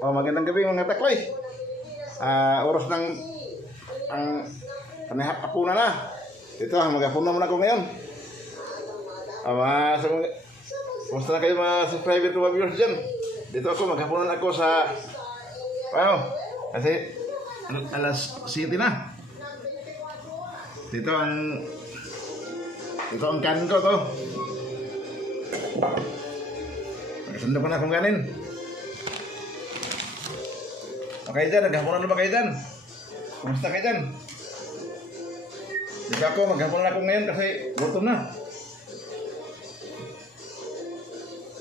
Oh, magandang gabi mga takoy. Oras ng hapunan na. Ito, mag-hapunan muna ako ngayon. Kumusta na kayo mga subscriber to mga viewers dyan? Dito ako, maghapunan ako sa kasi alas 7 na. Dito ang kanin ko to. Magkasando ko na akong kanin. Okay dyan, naghapunan na ba kayo dyan? Kumusta kayo dyan? Dito ako, maghapunan ako ngayon kasi gutom na.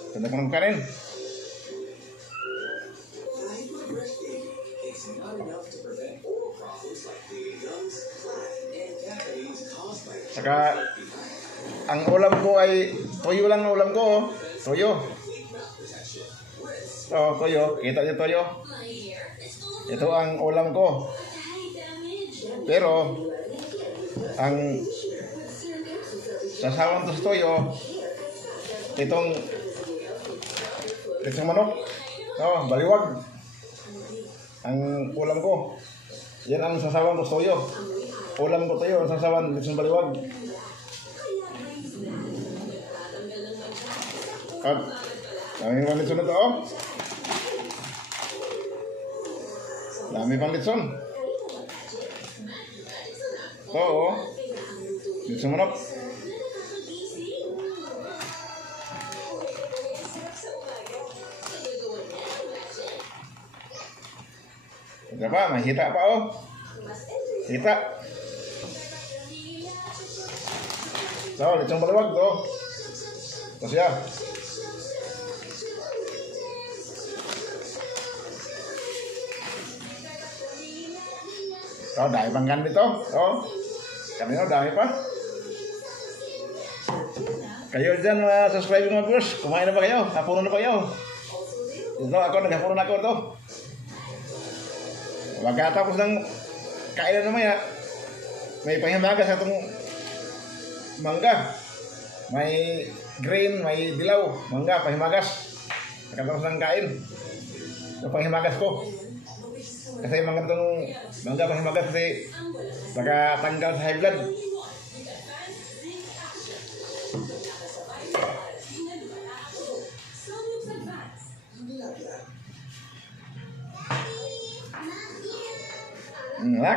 Ganda ko ng kanin. Saka ang ulam ko ay toyo lang ang ulam ko. Toyo. Toyo. Kita niyo toyo? Ito ang ulam ko. Pero ang sasawang to sa toyo, itong manok. Baliwag. Ang ulam ko. Yan ang sasawang to sa toyo. Ulam ko toyo, ang sasawang itong baliwag. At daming pang litson na to, dami pang litson. Ito, litson manok. Ito pa, may hita pa hita. So, litson baliwag to. Ito siya. Dahil pang gan dito. Kanina dami pa. Kayo dyan mga subscriber mga viewers, kumain na ba kayo? Hapunan na ba kayo? Ito ako, naghapunan ako ito. Pagkatapos ng kainan na maya, may panghimagas sa itong mangga. May green, may dilaw, mangga, panghimagas. Pagkatapos ng kain, ito panghimagas ko. Kasi mangga panghimagas kasi baka tanggal sa high blood.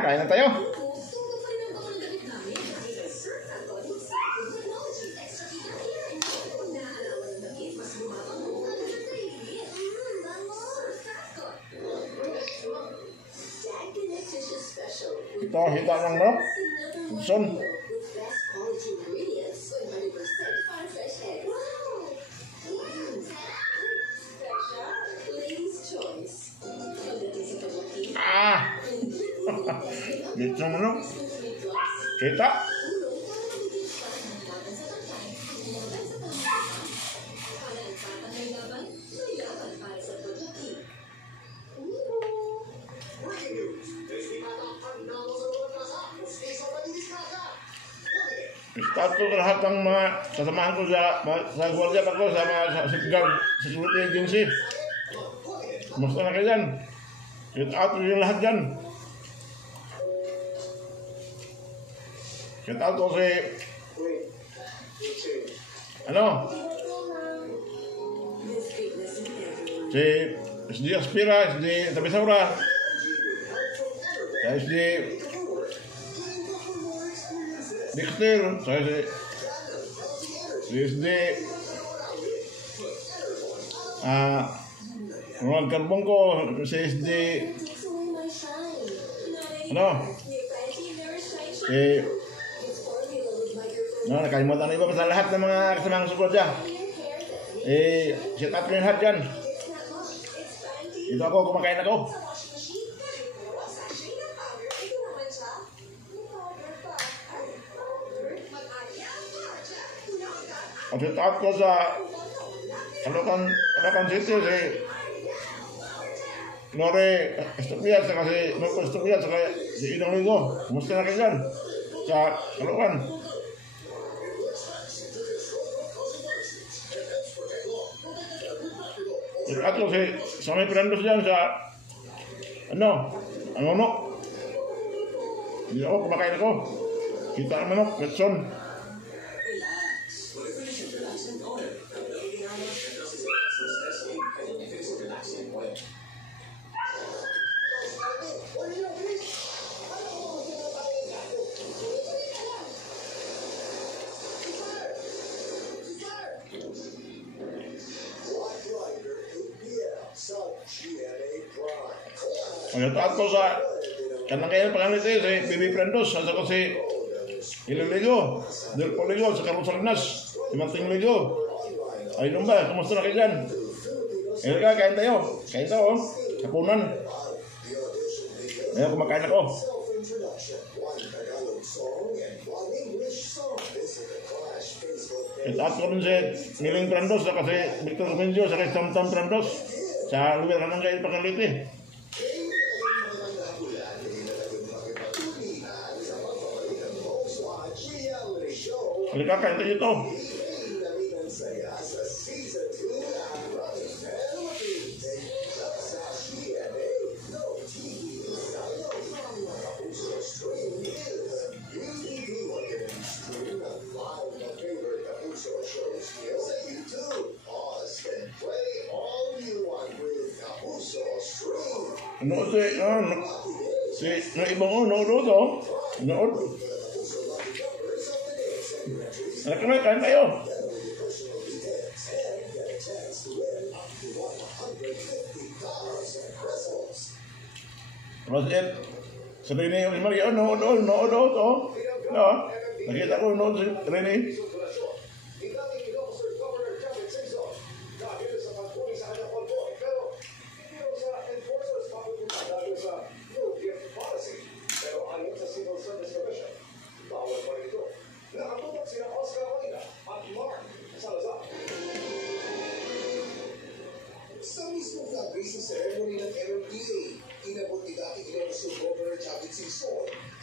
Kain na tayo. Ito, hita ng manok. Litson. Litson manok. Kita. Ito lahat ng mga kasamahan ko sa gwardiya ako, sa mga safeguard, security agency. Kumusta na kayo dyan? Shout out yung lahat dyan. Shout out ko si si SD Aspira, SD Tabisaura, SD Dexter, si SD Ronald Carbonco, si SD nakalimutan na iba sa lahat ng mga kasamang support dyan. Shout out ko yung lahat dyan. Dito ako, kumakain ako. At shout out ko sa Caloocan City, si Lore Estupiat, saka si Marco Estupiat, saka si Inong Ligo. Kumusta na kayo dyan sa Caloocan? At ko sa may Fernandos dyan sa ang manok. Hindi ako, kumakain ako. Kita ang manok, Metson. Pagkataat ko sa kanang kaya pangalit si Bibi Fernandos, sa ko si Ililigo, Del Poligo, sa Carlos Salinas, si Manting Ligo. Ay nung ba, kumusta na kayo dyan? Kain tayo, kapunan. Ngayon kumakain ako. At ko rin si Miling Fernandos, sa kasi Victor Menjo, sa kay Tam Fernandos, sa lugar kanang kaya pangalit Halika, kain tayo ito. Nood. Kain tayo. Roset, sa Rene yung Maria, nood. Nakita ko nood si Rene.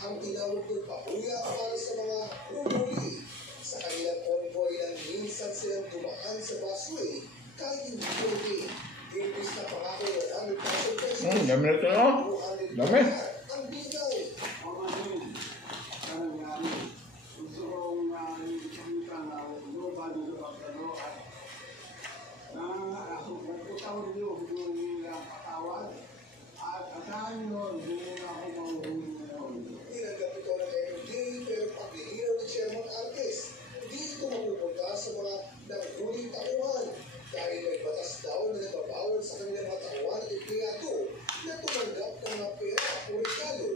Ang tinawag ng pahuya para sa mga rumuli. Sa kanilang convoy ng minsan silang dumaan sa busway kahit hindi pwede. Imbis na pangako ng 100,000 pesos. Dami na ito, no? Dami. Ang bigay. Gusto kong nakikita na bago sa pagkano at pagkutawag niyo yung patawad at asahan niyo hindi na ako mahuhuli ngayon. Tinanggap ito ng MMD pero paglilinaw ni Chairman Artes, di ito mapupunta sa mga nanghuling tauhan dahil may batas daw na nababawal sa kanilang mga tauhan at empleyado na tumanggap ng mga pera o regalo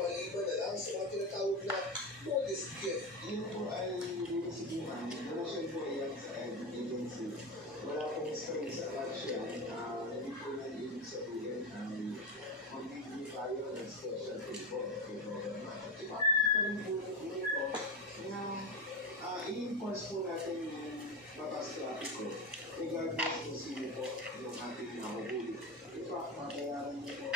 maliban na lang sa mga tinatawag na modest gift. Yun po ay binisigihan. Donation po yan sa agency. Wala pong string sa cash yan. Hindi po na ibig sabihin ang magbibigay tayo ng special food po. At ipapakita rin po ito na i-enforce po natin yung batas trapiko regardless kung sino po yung ating nahuhuli. Ipapakayaran niyo po.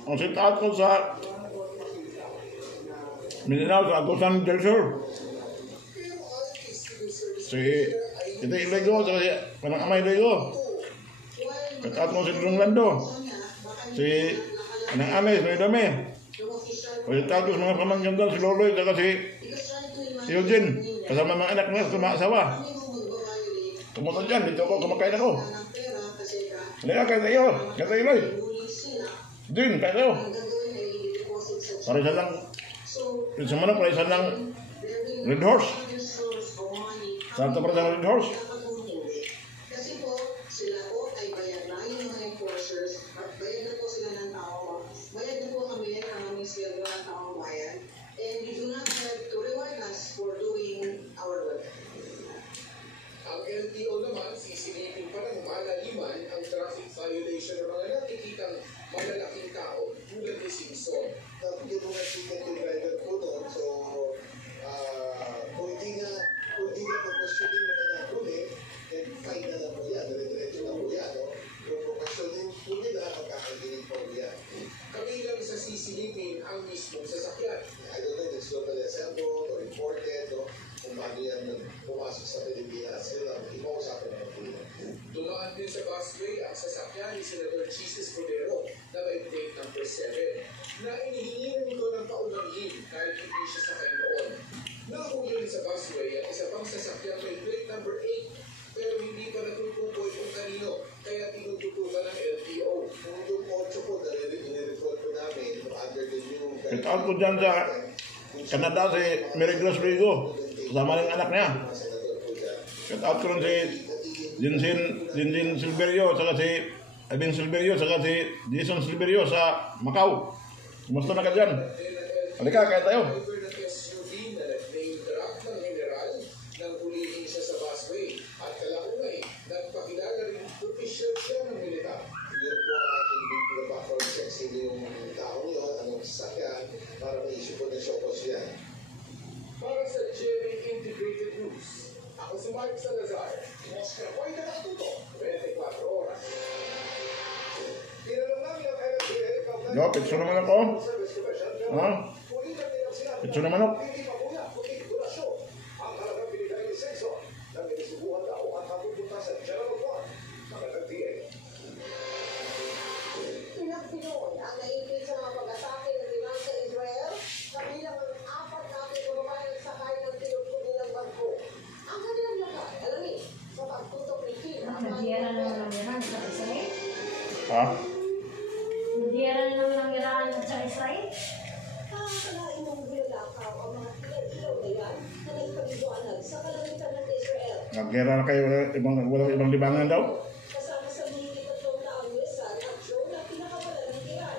Ang sitaat ko sa Mindanao, sa Agusan del Sur. Kita Ilego, sa kanang amay Ilego. Kataat mo si Dulong Lando. Si kanang amay, si Dami. Kataat ko sa mga pamangkin doon, si Loloy, saka si Eugene. Kasama mga anak niya, sa mga asawa. Tumunod dyan, dito ako, kumakain ako. Halika, kain tayo. Kain tayo, Loy. Din, kain tayo. Para isa lang, isa man para isa lang Red Horse. Saan ito para sa Red Horse? Kasi po, sila po ay bayad na yung mga enforcers at bayad na po sila ng tao. Bayad na po kami ng aming sweldo ng taong bayan. And we do not have to reward us for doing our work. Ang LTO naman, sisilipin pa ng malaliman ang traffic violation ng mga nakikitang malalaking tao tulad ni Simpson. Yung mga ticket yung driver po doon, so kung hindi nga pagpasyonin mo na huli, then fine na lang po yan, dire-diretso na po yan. No? Kung pagpasyonin po nila, magkakagiling po yan. Kabilang sa sisilipin ang mismong sasakyan. I don't know if it's locally assembled or imported, no? Kung paano yan pumasok sa Pilipinas, yun lang, ipausapin ng po yan. Tulaan din sasakyan ni Senator Jesus Cordero na may plate number 7 na inihingi nito ng paumanhin kahit hindi siya sakay noon. Nahuli rin sa busway at isa pang sasakyan may plate number 8 pero hindi pa natutukoy kung kanino kaya tinututukan ng LTO. Kung yung 8 po, nire-recall po namin under the new... Ito ko dyan sa Canada si Mary Grace Rigo. Kasama ng anak niya. Shout out ko rin si Jinjin Silverio, saka si Edwin Silverio, saka si Jason Silverio sa Macau. Kumusta na ka dyan? Halika, kaya tayo. SUV na nag-name drop ng general nang hulihin siya sa busway at kalaunay nagpakilala rin official siya ng militar. Yun po ang ating background check sa yung tao yun, anong sasakyan, para may-issue po ng showcause yan. Para sa GMA Integrated News, ako si Mark Salazar. Oscar Boy na nakatuto, 24 oras. Tinanong namin ang LTO, Yo, pizza naman ako. Ha? Pizza naman ako. hindi pa muna, kundi durasyon. Ang halagang binigay ni Sexton na minisubuhan daw at napupunta sa General Juan ng LTO. Ilang Pinoy ang naipit sa mga pag-atake ng Iran sa Israel, kabilang ang 4 nating kababayan sakay ng tinutuli ng barko. Ang kanilang lakas, alamin, sa pagtutok ni Kim ang Nagdiyaran naman ng Iran sa Israel? Ha? Nagdiyaran naman ng Iran sa Israel? Kakalain mong binalakaw ang mga ilaw na yan na nagpagiguanag sa kalangitan ng Israel. Nag-gera na kayo, walang ibang libangan daw. Kasama sa mahigit 3 taong missile at drone na pinakawalan ng Iran.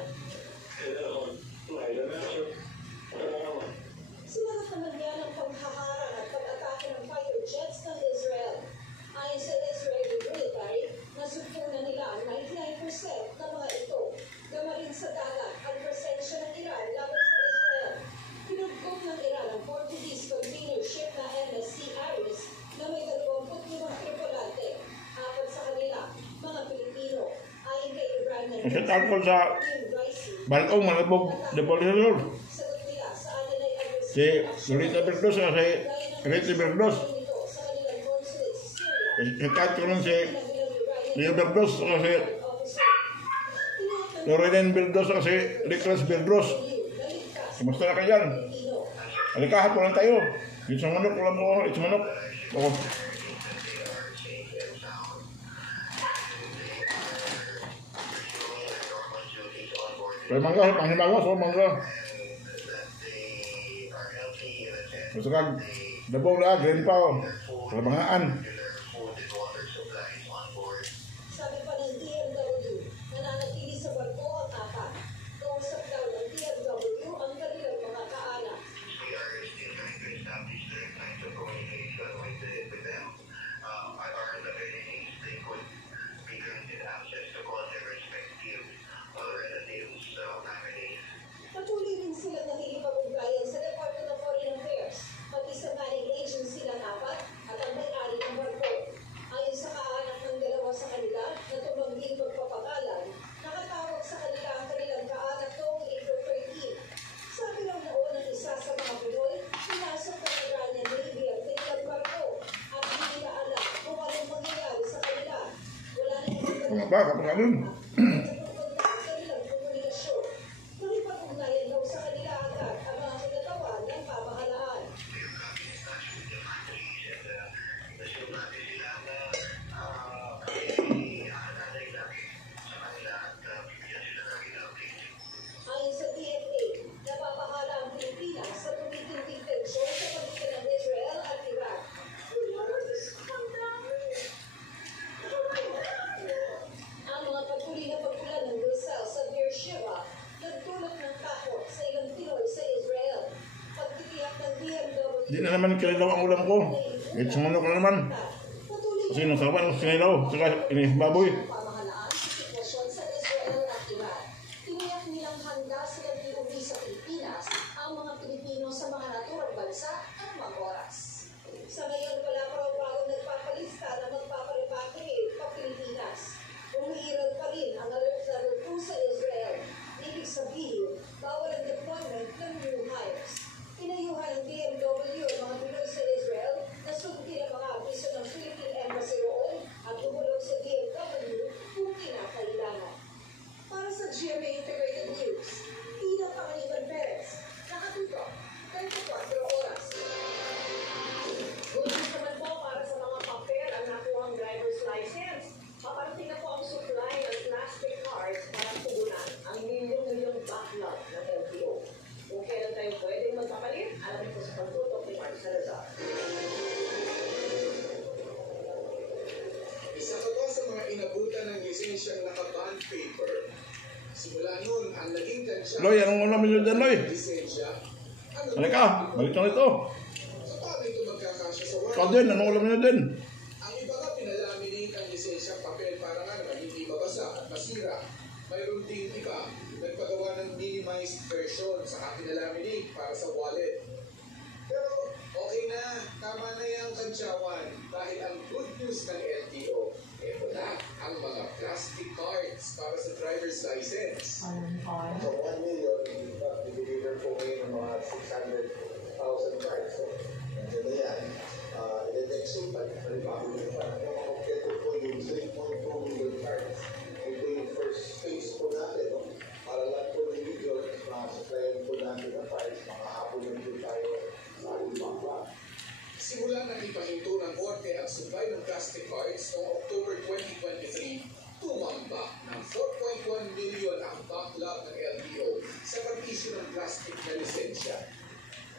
Sinagot naman niya ng panghaharang at pag-atake ng fighter jets ng Israel. Ayon sa Israeli military, nasupunan nila ang 99% ng mga ito. Gama rin sa dagat ang presensya ng Iran laban sa Israel. Pinugkog ng Iran ang Portuguese container ship na MSC Aris na may 25 tripulante. 4 sa kanila, mga Pilipino. Ayon kay Ibrahim Shout out ko sa Balcong, Malabog, Depolisor. sagot nila sa atin ay Si Lolita Berdos, saka si Rete Berdos. sa kanilang consulate sa Syria. Shout out ko rin si Leo Berdos, saka si Officer, Lorraine Berdos, saka si Nicholas Berdos. Kumusta na kayo dyan? Halika, hapon lang tayo. Isang manok, ulam mo, isang manok. Ako. Kaya mangga, panghimawa, so mangga. Gusto ka, dabong na, green pa, kalabangaan. sabi pa ng DMW, nananatili sa barko ang 4. Kausap daw ng DMW ang kanilang mga kaanak. Patuloy rin silang nakikipag-ugnayan sa Department of Foreign Affairs, pati sa manning agency ng 4 at ang may-ari ng barko. Ayon sa kaanak ng 2 sa kanila na tumangging magpapakalan, nakatawag sa kanila ang kanilang kaanak noong April 13. Sabi raw noon ng isa sa mga Pinoy, pinasok ng Iranian Navy ang kanilang barko at hindi na alam kung anong mangyayari sa kanila. Wala na Mga ba, kapag ganun. kanilang komunikasyon. Nakipag-ugnayan daw sa kanila agad ang mga kinagawa ng pamahalaan. Ayon sa DFA, napapahala ang Pilipinas sa tumitinding tensyon sa pagitan ng Israel at Iran. Ang mga patuloy na pagkulan ng Rizal sa Beersheba nagdulot ng takot sa ilang Pinoy sa Israel. Pagtitiyak ng DMW, Hindi na naman kinilaw ang ulam ko. Isang manok na naman. patuloy Kasi nasawan ko kinilaw, saka baboy. pamahalaan sa sitwasyon sa Israel at Iran. Tiniyak nilang handa silang iuwi sa Pilipinas ang mga Pilipino sa mga naturang bansa at mga oras. Sa ngayon, wala pa raw bagong nagpapalista na magpaparepatriate pa Pilipinas. Umiiral pa rin ang alert level 2 sa Israel. Ibig sabihin, bawal ang deployment ng new hires. Inayuhan ng DMW ang mga Pinoy sa Israel na sundin ang mga abiso ng Philippine Embassy roon at tumulong sa DMW kung kinakailangan. lisensyang naka-bond paper. Simula nun, ang naging kansya Loy, anong ulam niyo dyan, Loy? lisensya. Ano Halika, balik na ito. So paano ito magkakasya sa Ikaw warrant? din, anong ulam niyo din? Ang iba nga pinalaminate ang lisensyang papel para nga naman hindi mabasa at masira. Mayroon din iba nagpagawa ng minimized version sa pinalaminate para sa wallet. Pero okay na, tama na yung kantsawan dahil ang good news ng LTO, ito na ang mga plastic cards para sa driver's license. So 1 million, i-deliver po ngayon ng mga 600,000 cards. So, nandiyan na yan. And then next week, palibago nyo pa. Kompleto po yung 3.2 million cards. Ito yung first phase po natin, no? Para lahat po ng video, supplyan po natin ng cards. Makahapon na po tayo sa Alibaba. Simula na ipahinto ng korte ang supply ng plastic cards noong October 2023, tumamba ng 4.1 million ang backlog ng LTO sa pag-issue ng plastic na lisensya.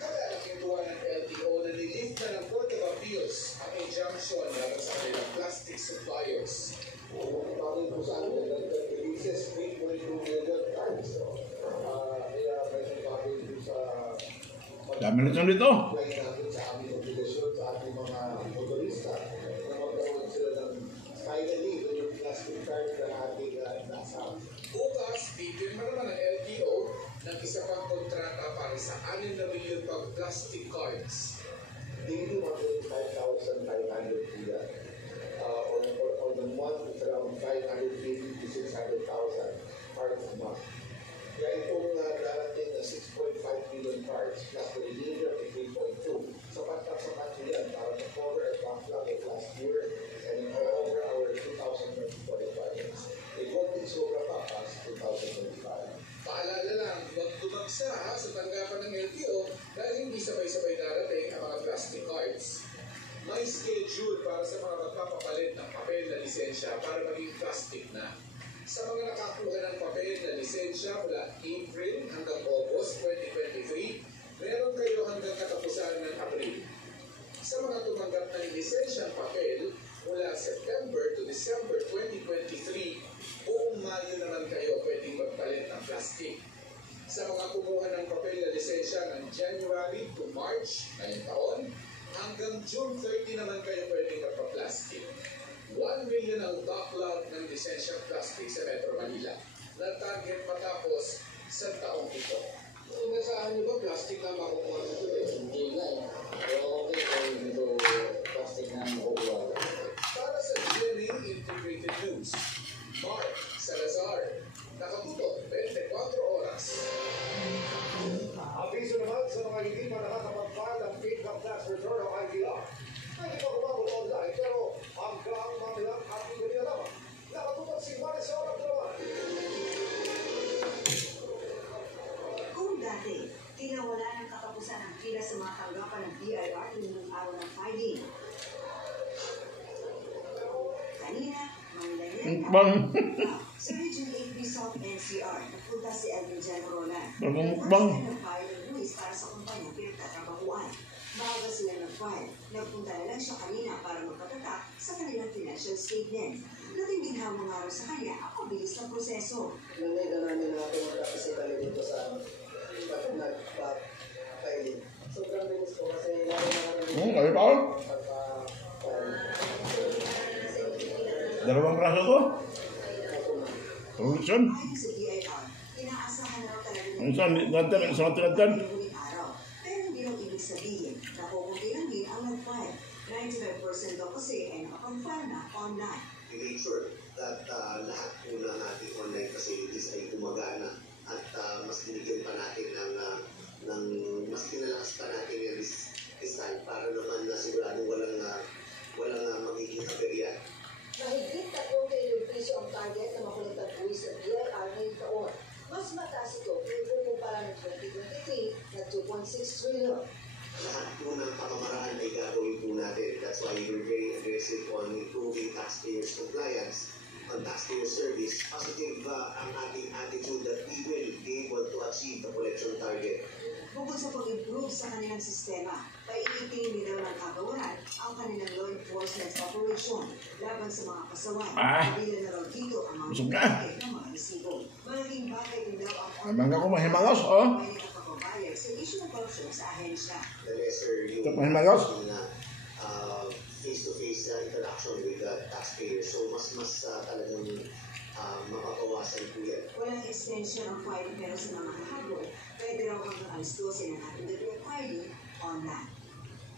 Kaya nakintuwa ng LTO na nilift na ng Court of Appeals ang injunction laban sa kanilang plastic suppliers. Bakit po sa amin, releases 3.2 million cards. Kaya may bakit po sa Dami na siya dito. play natin sa aming obligasyon sa ating mga motorista na magkaroon sila ng finally yung plastic card na ating nasa. Bukas, pipirma naman ng LTO ng isa pang kontrata para sa 6 na milyon pang plastic cards. Daily 105,500 po yan. On the month, it's around 580 to 600,000 cards a month. Kaya itong darating na 6.5 million cards plus the remainder of 3.2. Sapat yan para ma-cover our backlog of last year and over our 2024 requirements. A konting sobra pa past 2025. Paalala lang, magdumagsa sa tanggapan ng LTO dahil hindi sabay-sabay darating ang mga plastic cards. May schedule para sa mga magpapapalit ng papel na lisensya para maging plastic na. Sa mga nakakuha ng papel na lisensya mula April hanggang August 2023, meron kayo hanggang katapusan ng Abril. Sa mga tumanggap ng lisensyang papel mula September to December 2023, buong Mayo naman kayo pwedeng magpalit ng plastic. Sa mga kumuha ng papel na lisensya ng January to March ngayong taon, hanggang June 30 naman kayo pwedeng magpa-plastic. 1 million ang backlog ng lisensyang plastic sa Metro Manila na target matapos sa taong ito. Inasahan niyo ba plastic na makukuha nito eh? Hindi na eh. Pero okay kung ito plastic na makukuha. Para sa GMA Integrated News, Mark Salazar, nakatutok 24 oras. Abiso naman sa mga hindi pa nakakapag-file ng income tax return o ITR. Pwede pa kumabot online pero hanggang mamilang ating ganyan naman. Nakatutok si Marisol Abdulaman. Kung dati, tinawala ng katapusan ang pila sa mga tanggapan ng BIR noong araw ng filing. Kanina, Bang. sa Region 8 South NCR, nagpunta si Edwin Generola. Bang. Nag-file ng buwis para sa kumpanya pinagtatrabahuan. Bago sila nag-file, nagpunta na lang siya kanina para magpatatak sa kanilang financial statement. Natinding hamong araw sa kanya ang mabilis ng proseso. Nanay na namin natin kasi kami dito sa nagpa-filing. Sobrang bilis po kasi lalo na kami Kami pa. Dalawang braso to. Solution. Ayon sa BIR, inaasahan na raw talaga Ang isang tinatan. araw. Pero hindi raw ibig sabihin na pupunti lang din ang nag-file. 95% daw kasi ay nakapag-file na online. To make sure that lahat po ng ating online facilities ay gumagana at mas binigyan pa natin ng mas kinalakas pa natin yung this time para naman na siguradong walang magiging kaberya. Mahigit 3 trilyon piso ang target na makulitan buwis ng BIR ngayong taon. Mas mataas ito kung kukumpara ng 2023 na 2.6 trilyon. Lahat po ng pamamaraan ay gagawin po natin. That's why we're very aggressive on improving taxpayers' compliance, on taxpayer service. Positive ang ating attitude that we will be able to achieve the collection target. Bukod sa pag-improve sa kanilang sistema, paiitingin nila ng kagawaran ang kanilang law enforcement operation laban sa mga pasaway. Hindi na raw dito ang mga Busog na. ng mga resibo. Malaking bagay din daw Ang ang mangga ko mahimangos, oh. may nakapagbabayad sa issue ng korupsyon sa ahensya. The lesser Ito, yung mahimangos. face-to-face interaction with the taxpayers. So, mas talagang mapapawasan po yan. Walang extension ang filing pero sa mga hahabol, pwede raw hanggang alas 12 ng ating gabi ang filing online.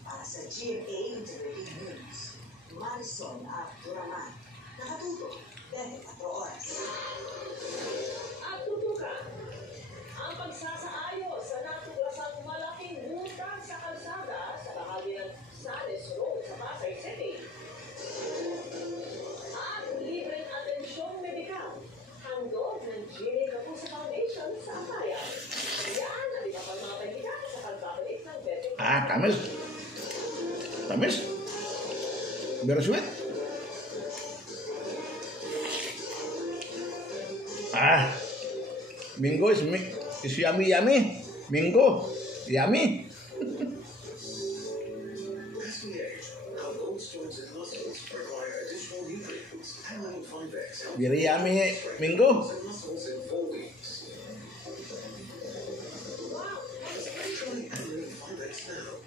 Para sa GMA Integrated News, Marisol at Duraman. Nakatuto, 24 oras. At tutukan, ang pagsasaayos sa natuklasang malaking utang sa kalsada sa bahagi ng Sales Road sa Pasay City. At libreng atensyong medikal, handog ng Jimmy Kapuso Foundation sa Bayan. Yan ang iba pang mga pahiga sa pagbabalit ng betting. Tamis. Tamis. Very sweet. Mingo is yummy, yummy. Mingo, yummy. As we age, our bone stones and muscles require additional nutrients. Highlighting 5X helps Very yummy, Mingo. muscles in 4 weeks. Try Highlighting 5X now.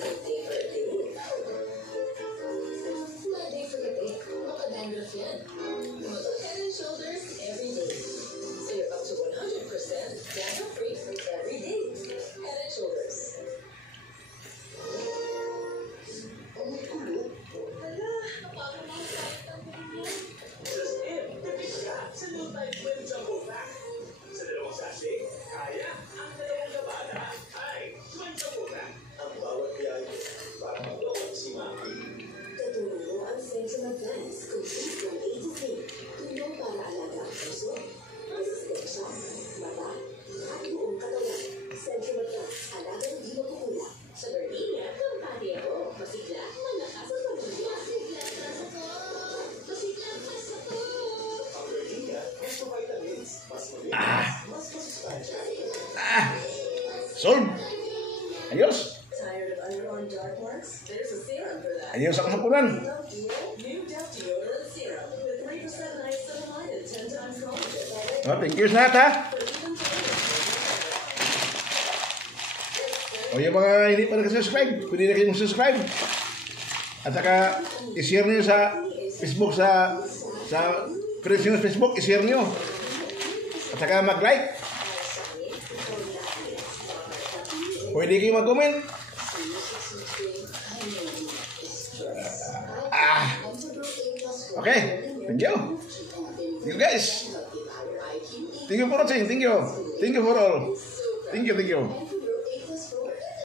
Day for a day. Not day for a day. Makadandruff yan. Head and Shoulders every day. Save up to 100% dandruff-free every day. Head and Shoulders. Hala, napakalang sakit ang ganyan. Just in, tipid ka sa new type Twin Jumbo Pack. Sa dalawang sachet, kaya ang dalawang labada. Ay, Twin Jumbo Pack. Ang bawat biyahe, parang doon si Maki. Katulong mo ang Centrum Advance complete from A to Z. Tulong para alaga ang puso, resistensya, mata, at buong katawan. Centrum Advance, alagang di magkukulang. Sa Gardenia, kampante ako. Masigla, malakas ang pagbubuhay. Masigla pa sa to. Ang Gardenia, mas vitamins, mas mabilis, mas masustansya. Solve. Ayos. Tired of underarm dark marks? There's a serum for that. Ayos ang kasapunan. New Dove Deodorant Serum with 3% niacinamide and 10 times collagen. Oh, thank you sa lahat, ha. O yung mga hindi pa nag-subscribe, pwede na kayong subscribe. At saka, i-share nyo sa Facebook, sa friends nyo sa Facebook, i-share nyo. At saka mag-like. Pwede kayo mag-comment. Okay, thank you. Thank you guys. Thank you for watching. Thank you. Thank you for all. Thank you.